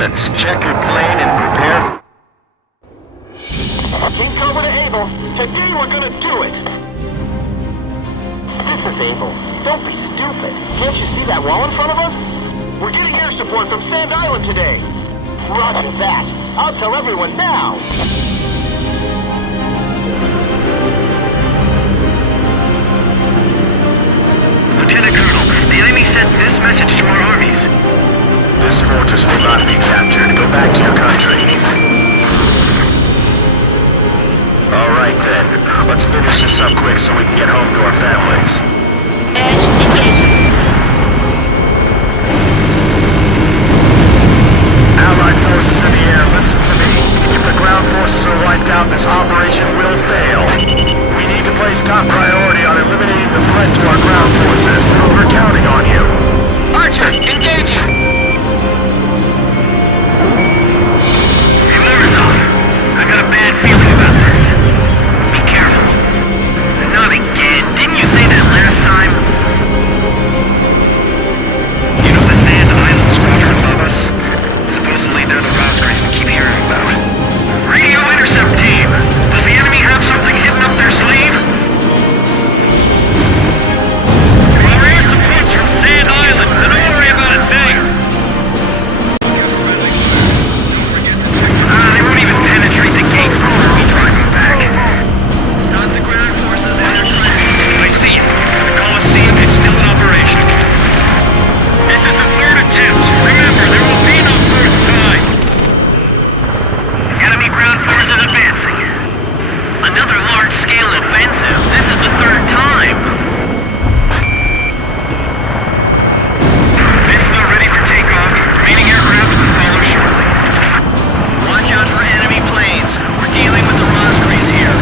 Let's check your plane and prepare. Team Cobra to Able. Today we're gonna do it. This is Able. Don't be stupid. Can't you see that wall in front of us? We're getting air support from Sand Island today. Roger that. I'll tell everyone now. Lieutenant Colonel, the enemy sent this message to our armies. This fortress will not be captured. Go back to your country. Alright then. Let's finish this up quick so we can get home to our families. Edge engaging. Allied forces in the air, listen to me. If the ground forces are wiped out, this operation will fail. We need to place top priority on eliminating the threat to our ground forces. We're counting on you. Archer, engaging. Hey, Morozov, I got a bad feeling about this. Be careful. Not again. Didn't you say that last time? You know the Sand Island squadron above us? Supposedly they're the Rosgraves we keep hearing about. Radio intercept team! Does the enemy have something hidden up their sleeve? Our air support's from Sand Island, so don't worry about a thing! They won't even penetrate the gates before we drive them back. Stop the ground forces in their tracks. I see it. The Coliseum is still in operation. This is the third attempt. Remember, there will be no fourth time. Enemy ground forces advancing. Another large-scale offensive. This is the third time. Vista ready for takeoff. Remaining aircraft will follow shortly. Watch out for enemy planes. We're dealing with the Rosgraves here.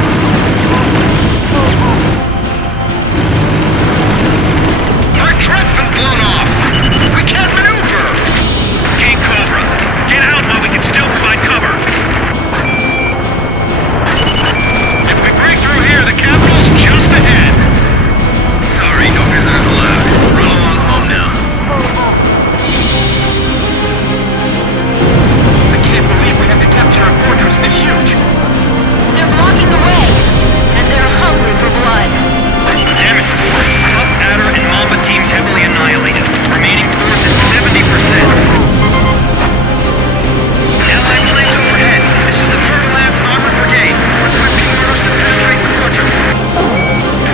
Our truck's been blown off. We can't maneuver. King Cobra, get out while we can still provide cover. If we break through here, the capital's just ahead. Sorry, no visitors allowed. Run along home now. I can't believe we have to capture a fortress this huge. They're blocking the way, and they're hungry for blood. Damage report. Puff, Adder, and Mamba teams heavily annihilated. Remaining force at 70%. Allied planes overhead. This is the Fer-de-Lance Armored Brigade. Requesting orders to penetrate the fortress.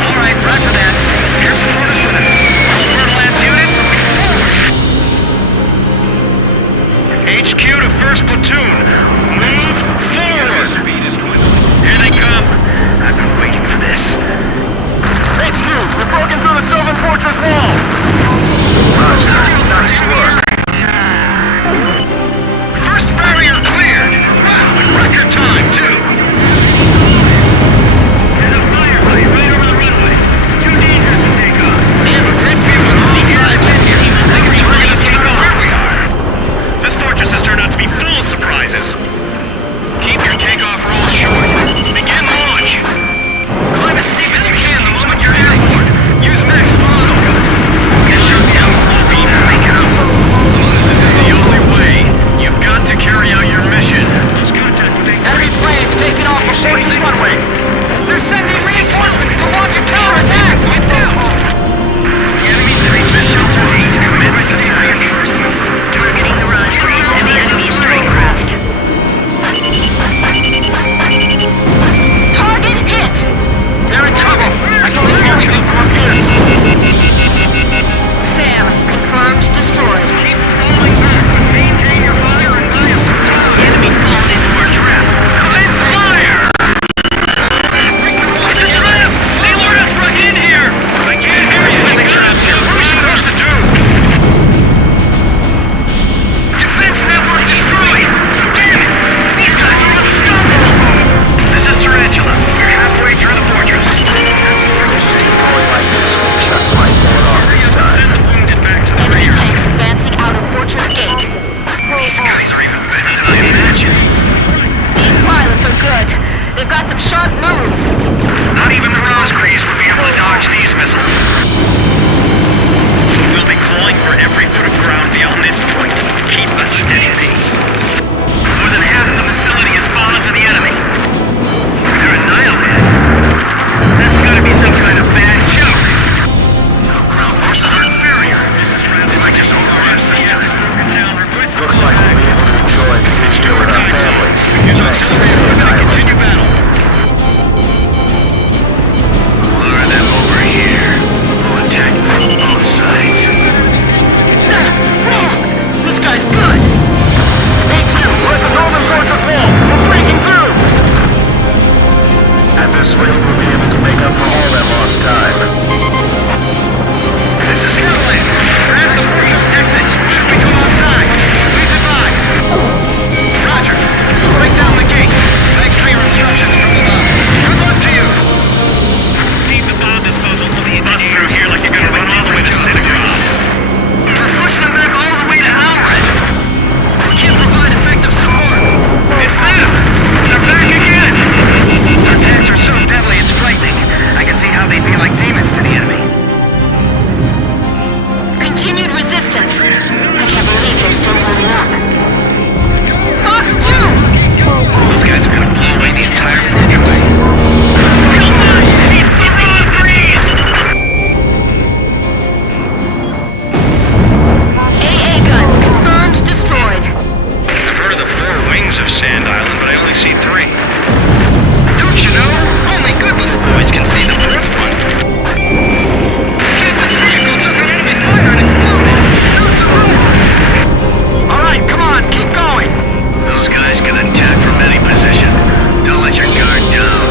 Alright, roger that. Air support is with us. All Fer-de-Lance units, forward! HQ to 1st Platoon. Move forward! Here they come. I've been waiting for this. HQ, we've broken through the Sylvan Fortress wall. Roger. Nice work. First barrier cleared! Wow, in record time, too! There's a firefight right over the runway. It's too dangerous to take off. We have a grid people on all sides in here. They can totally escape where we are. This fortress has turned out to be full of surprises. Keep your takeoff roll short. Begin launch. Climb as steep as you can the moment you're airborne. Use max throttle. Get shut down full beam and make it up. This is the only way. You've got to carry out your mission. Lose contact with Enemy planes taking off for Fortress runway. They're sending reinforcements to launch a counterattack. Get down. The enemy's reached the shelter 8. Commence attack reinforcements. Targeting the Rosgraves and the enemy strike craft. Target hit! They're in trouble. I can see everything from up here. Sam, confirmed destroyed. Keep falling back. Maintain your fire and buy us some time. The enemy's fallen into our trap. Commence fire! It's a trap! They lured us right in here! I can't hear you. The trap, Tim. What are we supposed to do? Defense network destroyed! Damn it! These guys are unstoppable! This is Tarantula. We're halfway through the fortress. If they just keep going like this, we just might pull it off this Send time. the wounded back to the Enemy rear. tanks advancing out of Fortress Gate. These guys are even better than I imagined. These pilots are good. They've got some sharp moves. Not even the Rosgraves would be able to dodge these missiles. We'll We'll be clawing for every foot of ground beyond this point. Keep a steady pace. More than half of the facility has fallen to the enemy. They're annihilated. That's gotta be some kind of bad joke. Our ground forces are inferior. They might just overrun us this time. Looks like we'll be able to enjoy a beach deal with our families. Use Thanks to auxiliary Sand equipment and Island. continue battle. Lure them over here. We'll attack from both sides. This guy's good! HQ, we're at the northern fortress wall! We're breaking through! At this rate, we'll be able to make up for all that lost time. This is Scoutland. We're at the fortress exit. Should we go outside? Please advise. Roger. Break down the gate. Thanks for your instructions from above. Good luck to you. Leave the bomb disposal to the bus through here like you're gonna run all the way to Citigron. We're pushing them back all the way to Alred. We can't provide effective support. It's them. They're back again. Our tanks are so deadly it's frightening. I can see how they'd be like demons to the enemy. Continued resistance. I can't believe they're still holding up. Fox 2! Those guys are gonna blow away the entire fortress. Come on! It's the Rose Breeze! AA guns confirmed destroyed. I've heard of the 4 wings of Sand Island, but I only see 3. Don't you know? Only good little boys can see the 4th one. Captain's vehicle took an enemy fire and exploded. No surprise! Alright, come on, keep going! Those guys can attack from any position. Don't let your guard down.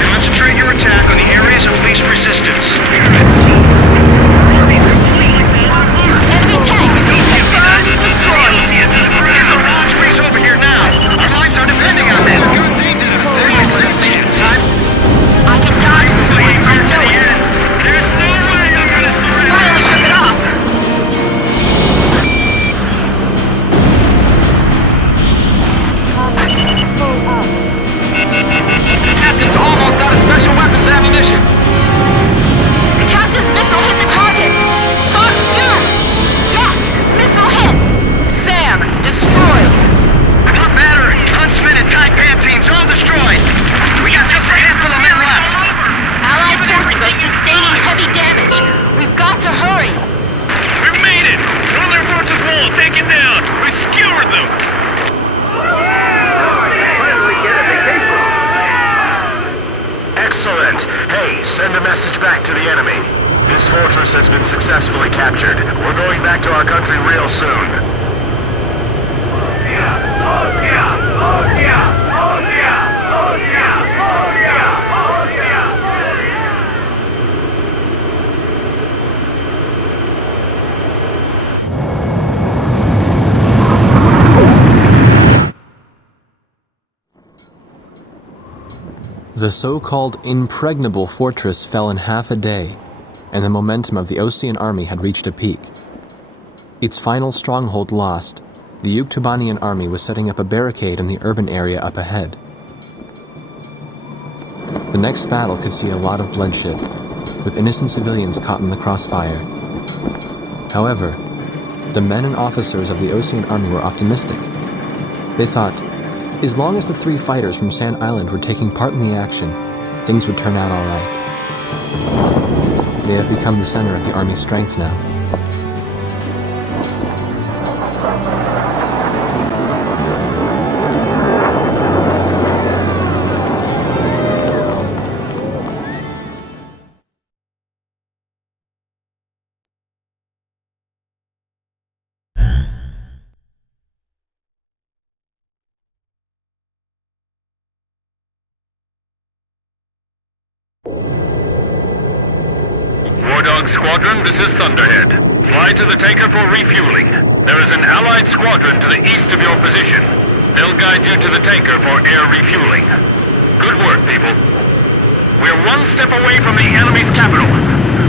Concentrate your attack on the areas of least resistance. Enemy tank confirmed destroyed. Get the Rose Breeze over here now. Our lives are depending on them. I can dodge this one. I know it. There's no way I'm gonna surrender. Finally shook it off. Captain's almost out of special weapons ammunition! The captain's missile hit the target. Fox 2! Yes! Missile hit! Sam, destroyed. Top battery, Huntsman, and Taipan teams all destroyed. We got just a handful of men left. Allied forces are sustaining heavy damage. We've got to hurry. We made it! Northern Fortress Wall, take it down! We skewered them! Excellent! Hey, send a message back to the enemy. This fortress has been successfully captured. We're going back to our country real soon. The so-called impregnable fortress fell in half a day, and the momentum of the Osean army had reached a peak. Its final stronghold lost, the Yuktubanian army was setting up a barricade in the urban area up ahead. The next battle could see a lot of bloodshed, with innocent civilians caught in the crossfire. However, the men and officers of the Osean army were optimistic. They thought, as long as the 3 fighters from Sand Island were taking part in the action, things would turn out all right. They have become the center of the army's strength now. Dog Squadron, this is Thunderhead. Fly to the tanker for refueling. There is an Allied squadron to the east of your position. They'll guide you to the tanker for air refueling. Good work, people. We're one step away from the enemy's capital.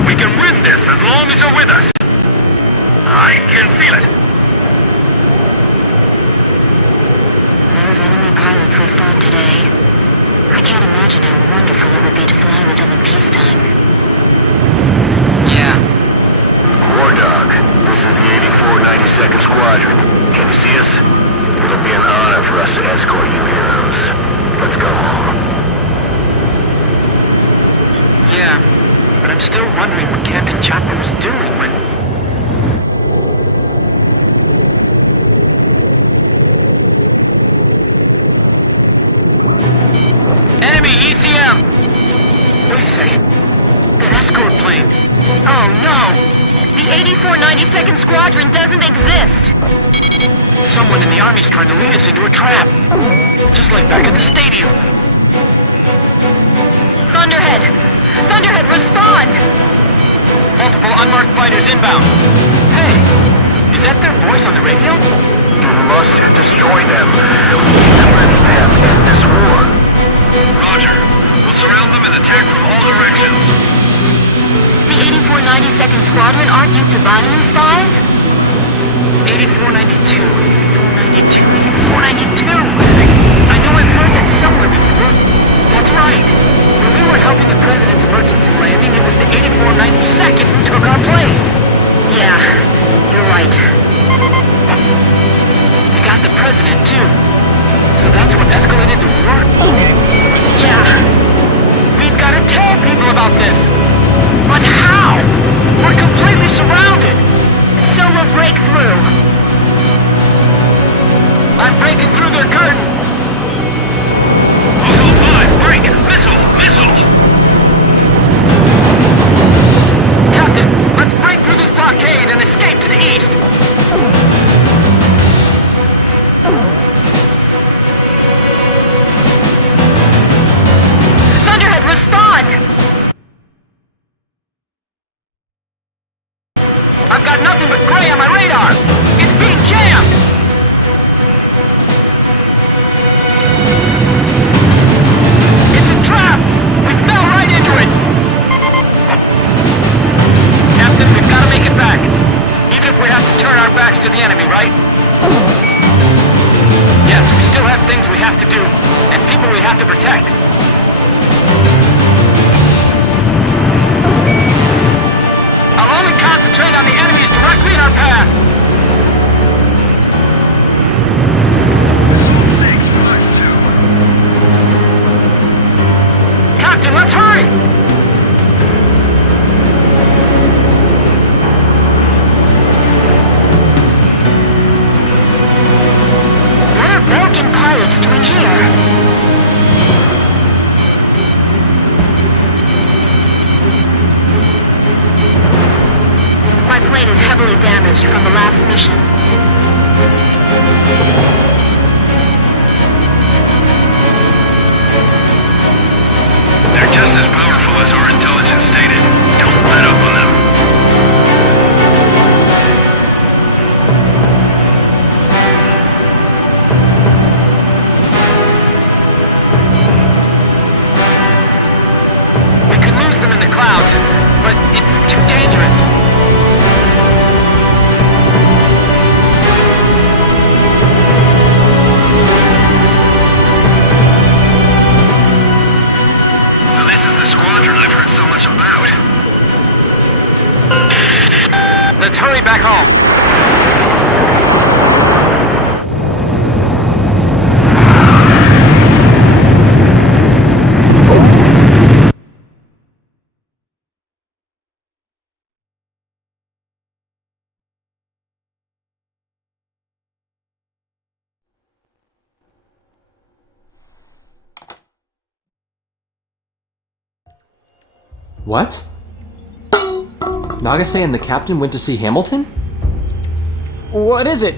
We can win this as long as you're with us. I can feel it. Those enemy pilots we fought today. I can't imagine how wonderful you see us? It'll be an honor for us to escort you heroes. Let's go home. Yeah, but I'm still wondering what Captain Chopper was doing when... Enemy ECM! Wait a second. That escort plane. Oh no! The 8492nd Squadron doesn't exist! Someone in the Army's trying to lead us into a trap. Just like back at the stadium. Thunderhead! Thunderhead, respond! Multiple unmarked fighters inbound. Hey, is that their voice on the radio? You must destroy them. We need to let them end this war. Roger. We'll surround them and attack from all directions. The 8492nd Squadron aren't Yuktobanian spies? 8492, 8492, 8492. I know I've heard that somewhere before. That's right. When we were helping the President's emergency landing, it was the 8492nd who took our place. Yeah, you're right. We got the President, too. So that's what escalated the war? Yeah. We've got to tell people about this. But how? We're completely surrounded. So we'll break through. I'm breaking through their curtain. Missile 5, break! Missile! Missile! Captain, let's break through this blockade and escape to the east. Thunderhead, respond! I've got nothing but gray on my radar. It's being jammed. It's a trap. We fell right into it. Captain, we've got to make it back. Even if we have to turn our backs to the enemy, right? Yes, we still have things we have to do, and people we have to protect. I'll only concentrate on the enemies directly in our path. 6, Captain, let's hurry! What are Belgian pilots doing here? My plane is heavily damaged from the last mission. They're just as powerful as our intelligence stated. Don't let up on them. We could lose them in the clouds, but it's too dangerous. So this is the squadron I've heard so much about. Let's hurry back home. What? Nagase and the captain went to see Hamilton? What is it?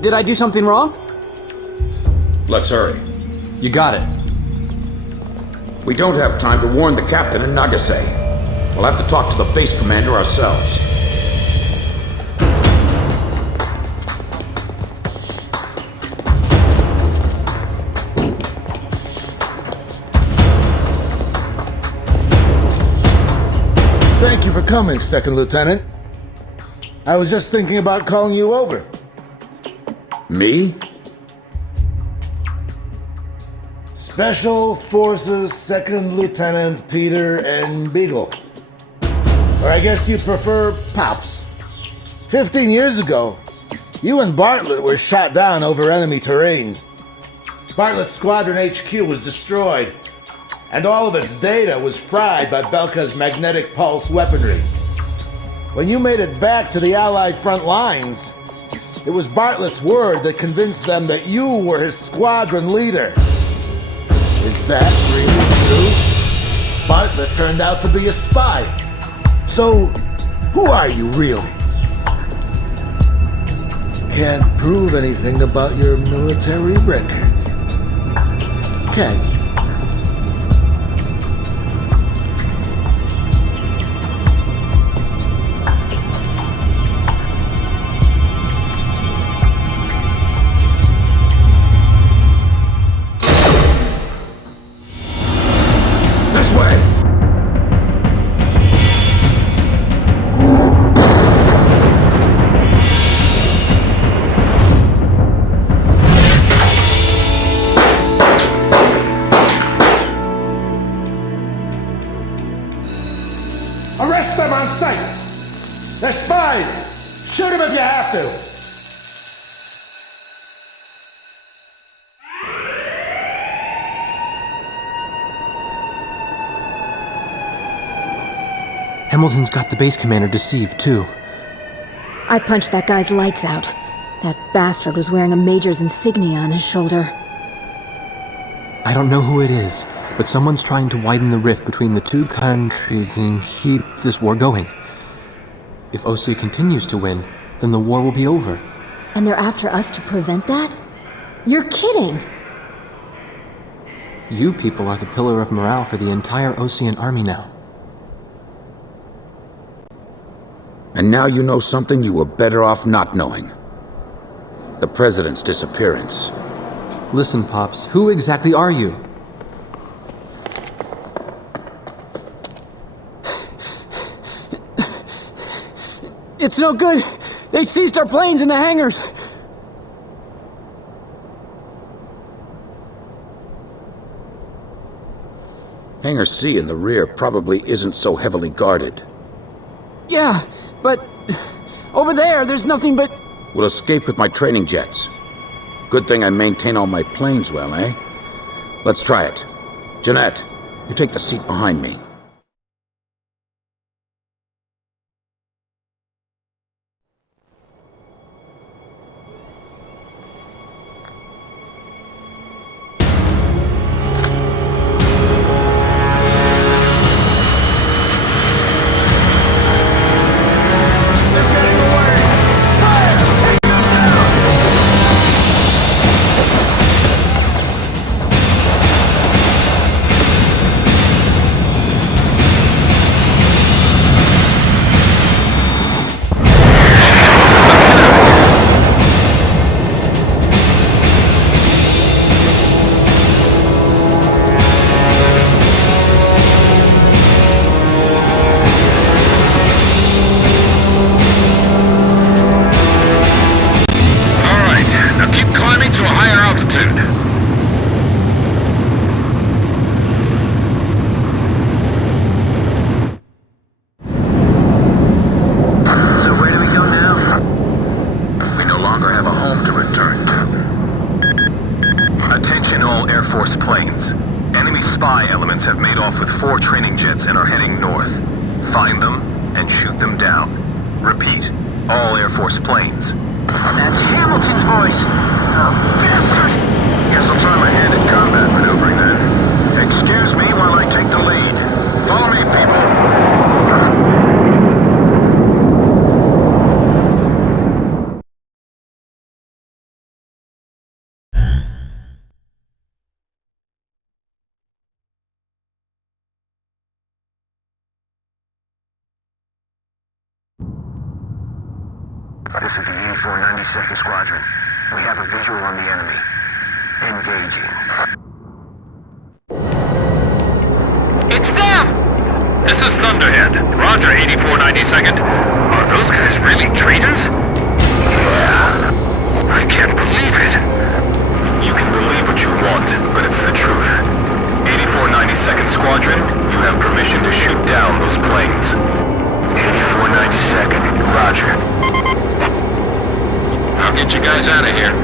Did I do something wrong? Let's hurry. You got it. We don't have time to warn the captain in Nagase. We'll have to talk to the base commander ourselves. Thank you for coming, Second Lieutenant. I was just thinking about calling you over. Me? Special Forces Second Lieutenant Peter N. Beagle. Or I guess you prefer Pops. 15 years ago, You and Bartlett were shot down over enemy terrain. Bartlett's Squadron HQ was destroyed, and all of its data was fried by Belka's magnetic pulse weaponry. When you made it back to the Allied front lines, it was Bartlett's word that convinced them that you were his squadron leader. Is that really true? Bartlett turned out to be a spy. So, who are you really? Can't prove anything about your military record, can you? Arrest them on sight! They're spies! Shoot them if you have to! Hamilton's got the base commander deceived, too. I punched that guy's lights out. That bastard was wearing a major's insignia on his shoulder. I don't know who it is, but someone's trying to widen the rift between the two countries and keep this war going. If OC continues to win, then the war will be over. And they're after us to prevent that? You're kidding! You people are the pillar of morale for the entire Ocean army now. And now you know something you were better off not knowing. The President's disappearance. Listen, Pops, who exactly are you? It's no good. They seized our planes in the hangars. Hangar C in the rear probably isn't so heavily guarded. Yeah, but over there's nothing but... We'll escape with my training jets. Good thing I maintain all my planes well, eh? Let's try it. Jeanette, you take the seat behind me. Have made off with 4 training jets and are heading north. Find them and shoot them down. Repeat, all Air Force planes. That's Hamilton's voice! Oh, bastard! Guess I'll try my hand at combat maneuvering then. Excuse me while I take the lead. Follow me, people. This is the 8492nd Squadron. We have a visual on the enemy. Engaging. It's them! This is Thunderhead. Roger, 8492nd. Are those guys really traitors? Yeah. I can't believe it. You can believe what you want, but it's the truth. 8492nd Squadron, you have permission to shoot down those planes. 8492nd. Roger. Now guys out of here.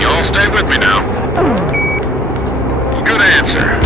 You all stay with me now. Good answer.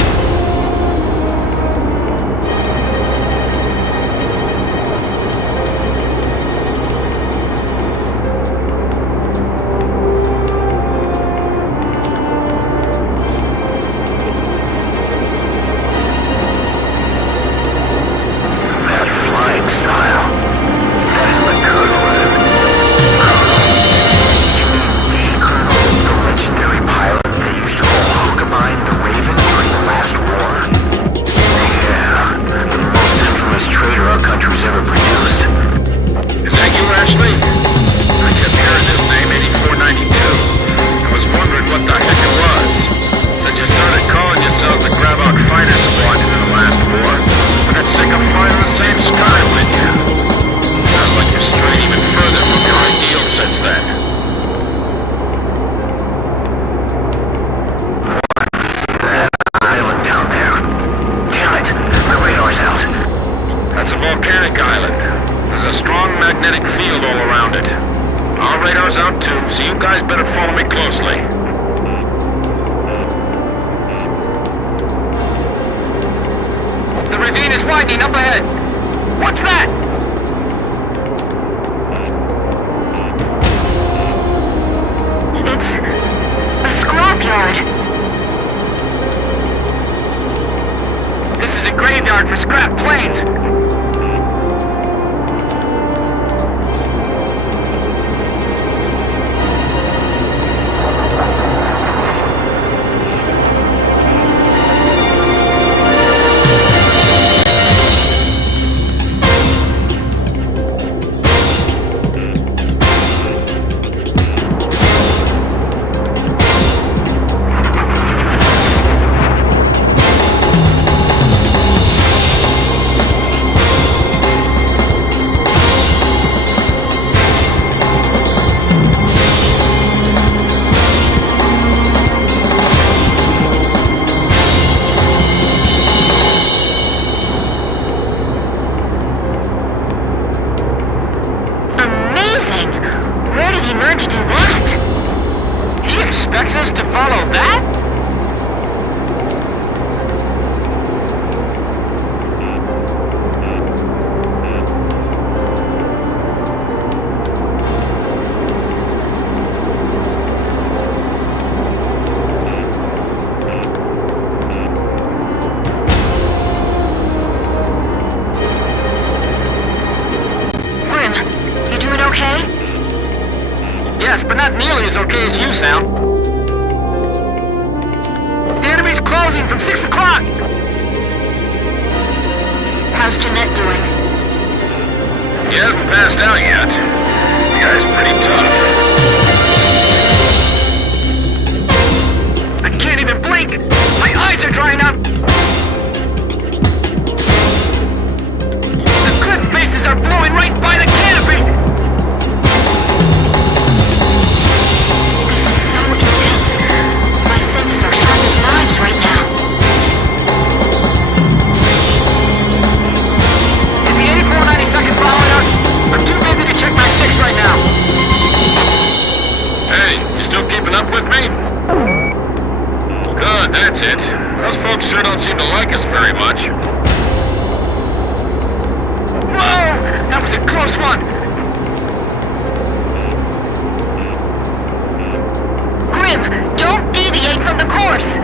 So you guys better follow me closely. The ravine is widening up ahead. What's that? It's a scrapyard. This is a graveyard for scrap planes. Expects us to follow that? Grim, you doing okay? Yes, but not nearly as okay as you sound. The enemy's closing from 6 o'clock! How's Jeanette doing? He hasn't passed out yet. The guy's pretty tough. I can't even blink! My eyes are drying up! The cliff faces are blowing right by the canopy! This is so intense. My senses are sharp as knives right now. Is the 8492nd following us? I'm too busy to check my 6 right now. Hey, you still keeping up with me? Good, that's it. Those folks sure don't seem to like us very much. Whoa! That was a close one! Grim, don't deviate from the course!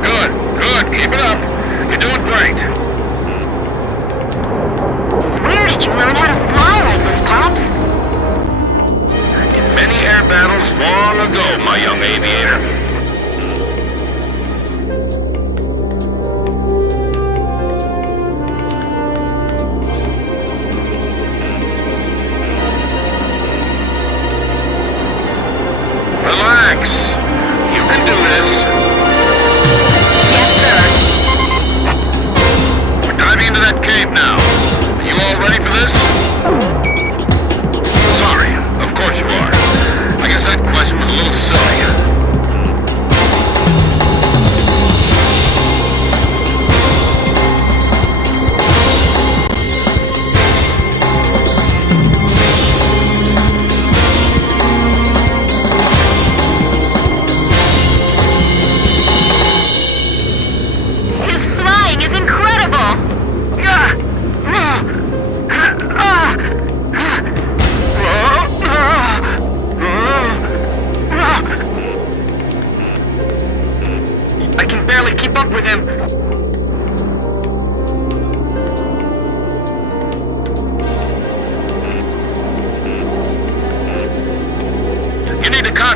Good, good, keep it up. You're doing great. Where did you learn how to fly like this, Pops? In many air battles long ago, my young aviator. Relax. You can do this. Yes, sir. We're diving into that cave now. Are you all ready for this? Sorry, of course you are. I guess that question was a little silly.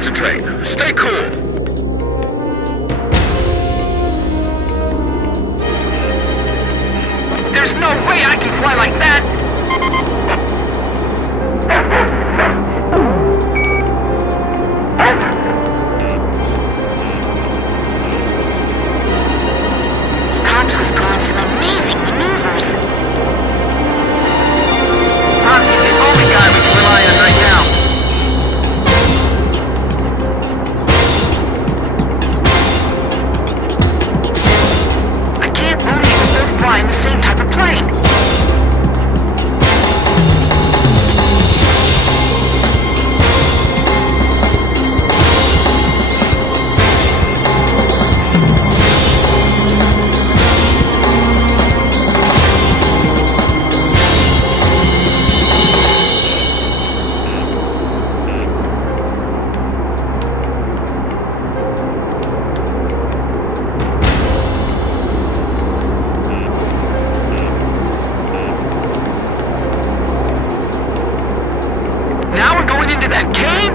concentrate. Stay cool. There's no way I can fly like that! Pops was pulling some amazing maneuvers. Pops is the only guy we can rely on right now. I can't believe we're both flying the same type of plane. Now we're going into that cave?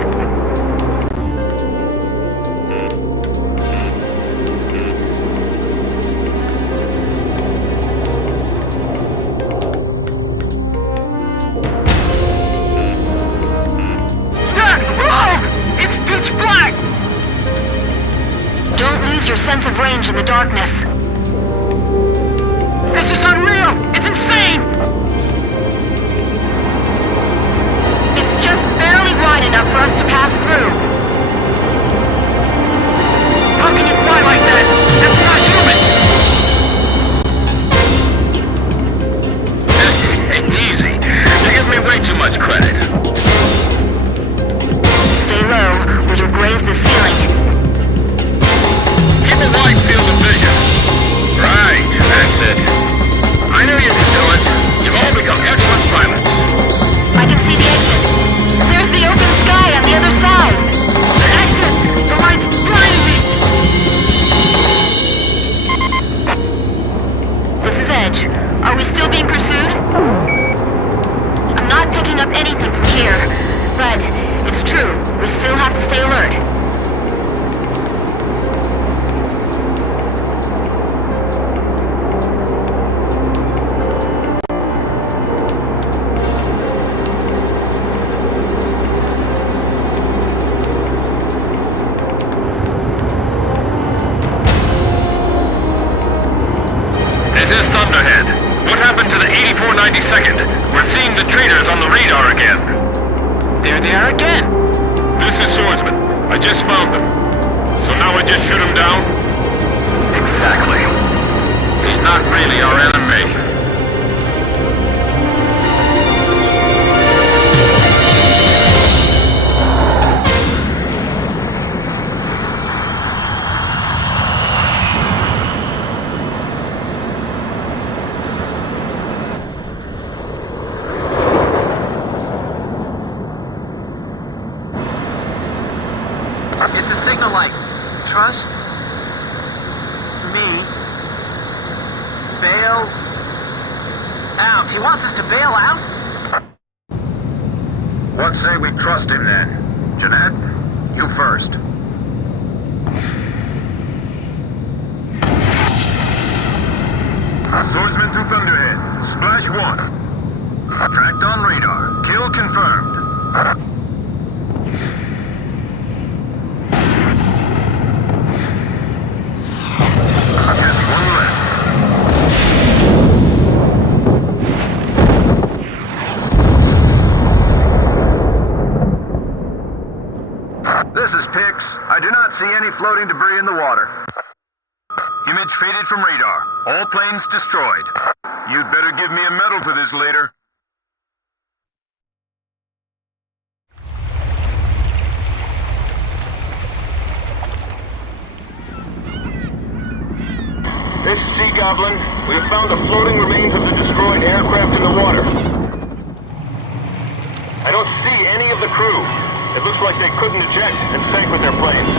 It's pitch black! Don't lose your sense of range in the darkness. This is unreal! It's insane! It's just barely wide enough for us to pass through. How can you fly like that? That's not human! Hey, easy. You give me way too much credit. Stay low, or you'll graze the ceiling. Keep a wide field of vision. Right, that's it. I knew you could do it. You've all become excellent pilots. I can see the exit. There's the open sky on the other side. The exit! The light's blinding me! This is Edge. Are we still being pursued? I'm not picking up anything from here, but it's true. We still have to stay alert. This is Thunderhead. What happened to the 8492nd? We're seeing the traitors on the radar again. There they are again! This is Swordsman. I just found them. So now I just shoot him down? Exactly. He's not really our enemy. It's a signal like, trust me, bail out. He wants us to bail out? What say we trust him then? Jeanette, you first. Swordsman to Thunderhead. Splash 1. Tracked on radar. Kill confirmed. Just one left. This is Pix. I do not see any floating debris in the water. Image faded from radar. All planes destroyed. You'd better give me a medal for this later. This is Sea Goblin. We have found the floating remains of the destroyed aircraft in the water. I don't see any of the crew. It looks like they couldn't eject and sank with their planes.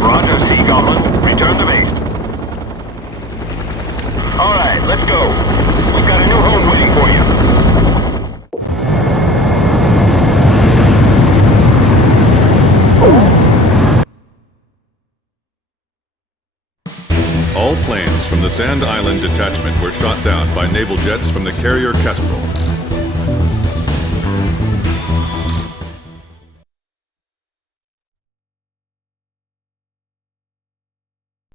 Roger, Sea Goblin. Return to base. All right, let's go. We've got a new home waiting for you. All planes from the Sand Island detachment were shot down by naval jets from the carrier Kestrel.